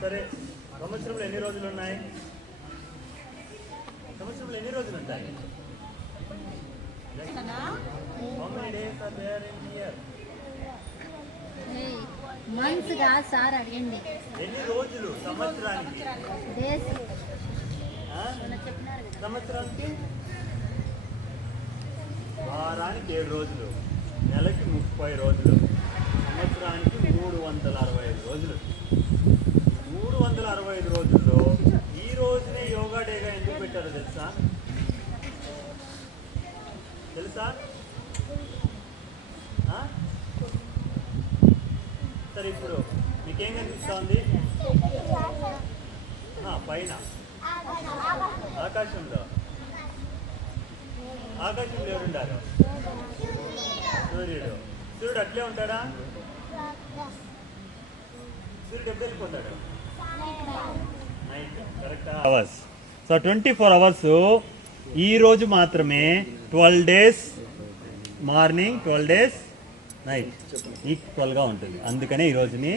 సరే, సంవత్సరంలో ఎన్ని రోజులు ఉన్నాయి? సంవత్సరంలో ఎన్ని రోజులు ఉంటాయి? How many days are there in year? Months కాదు సార్, అడగండి. ఎన్ని రోజులు సంవత్సరానికి? సంవత్సరానికి వారానికి 7 రోజులు, నెలకి 30 రోజులు, సంవత్సరానికి 365 రోజులు. 365 రోజుల్లో ఈ రోజునే యోగా డేగా ఎందుకు పెట్టారో తెలుసా? సరే, ఇప్పుడు మీకేం కనిపిస్తోంది? పైన ఆకాశంలో ఎవరుంటారు? సూర్యుడు. సూర్యుడు అట్లే ఉంటాడా? సూర్యుడు ఎప్పుడు వెళ్ళిపోతాడు? Night. Correct. Hours. So 24 hours ఈ రోజు మాత్రమే 12 డేస్ మార్నింగ్, 12 డేస్ నైట్ ఈక్వల్గా ఉంటుంది. అందుకనే ఈ రోజుని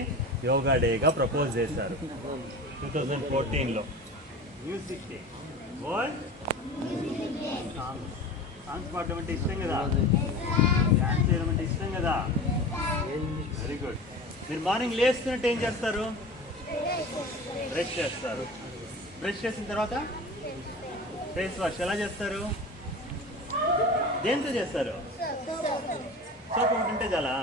యోగా డేగా ప్రపోజ్ చేశారు 2014లో. Music day. సాంగ్స్ పాడడం అంటే ఇష్టం కదా, డ్యాన్స్ చేయడం అంటే ఇష్టం కదా. Very good. మీరు మార్నింగ్ లేస్తున్నట్టు ఏం చేస్తారు? బ్రష్ చేస్తారు. బ్రష్ చేసిన తర్వాత ఫేస్ వాష్ ఎలా చేస్తారు? దేంతో చేస్తారు? సోప్ ఉంటుంటే చాలా.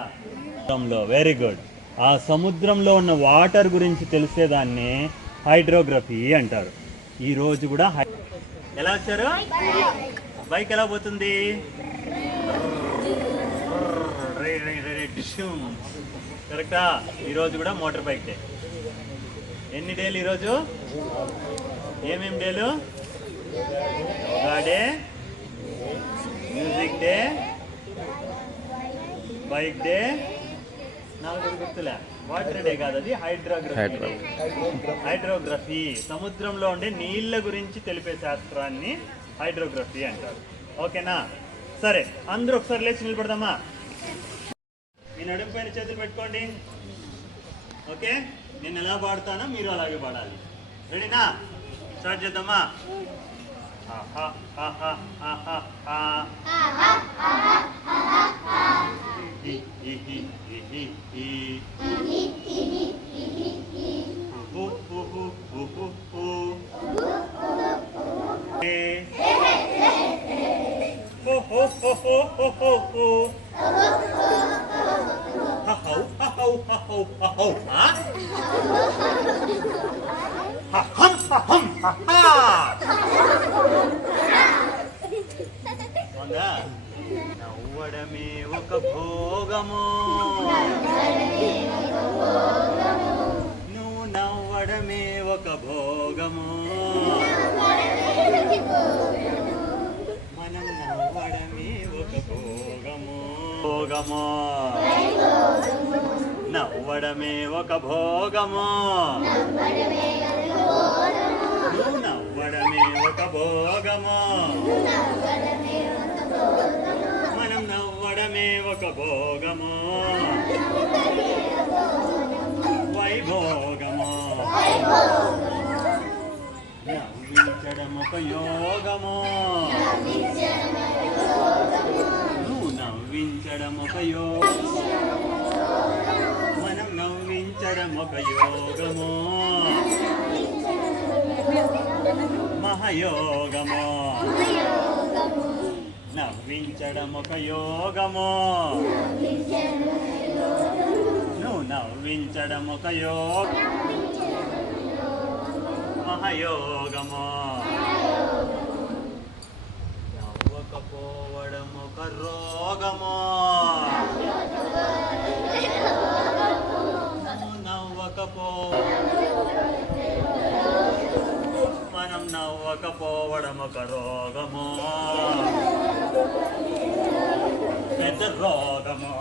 Very good. ఆ సముద్రంలో ఉన్న వాటర్ గురించి తెలిసేదాన్ని హైడ్రోగ్రఫీ అంటారు. ఈ రోజు కూడా ఎలా వచ్చారు? బైక్ ఎలా పోతుంది? కరెక్టా? ఈరోజు కూడా మోటార్ బైక్ డే. ఎన్ని డేలు ఈరోజు? ఏమేమి డేలు? Yoga day, music day, bike day, నాకు గుర్తులే. వాటర్ డే కాదు, అది హైడ్రోగ్రఫీ. హైడ్రోగ్రఫీ సముద్రంలో ఉండే నీళ్ళ గురించి తెలిపే శాస్త్రాన్ని హైడ్రోగ్రఫీ అంటారు. ఓకేనా? సరే, అందరూ ఒకసారి లేచి నిలబడదామా? మీ నడుము పైన చేతులు పెట్టుకోండి. ఓకే, నేను ఎలా పాడతానో మీరు అలాగే పాడాలి. రెడీనా? స్టార్ట్ చేద్దామా? నవ్వడమే ఒక భోగము, నువ్వు నవ్వడమే ఒక భోగము, మనం నవ్వడమే ఒక భోగము. భోగము నవ్వడమే ఒక భోగము, నువ్వు నవ్వడమే ఒక భోగము, మనం నవ్వడమే ఒక భోగము. వైభోగము నవ్వించడం ఒక యోగము, నువ్వు నవ్వించడం ఒక యోగము, మనం నవ్వించడం ఒక యోగము. మహయోగము నవ్వించడం ఒక యోగము, నువ్వు నవ్వించడం ఒక యోగం. మహయోగము నవ్వకపోవడం ఒక రోగము, మనం నవ్వకపోవడం ఒక రోగము, పెద్ద రోగము.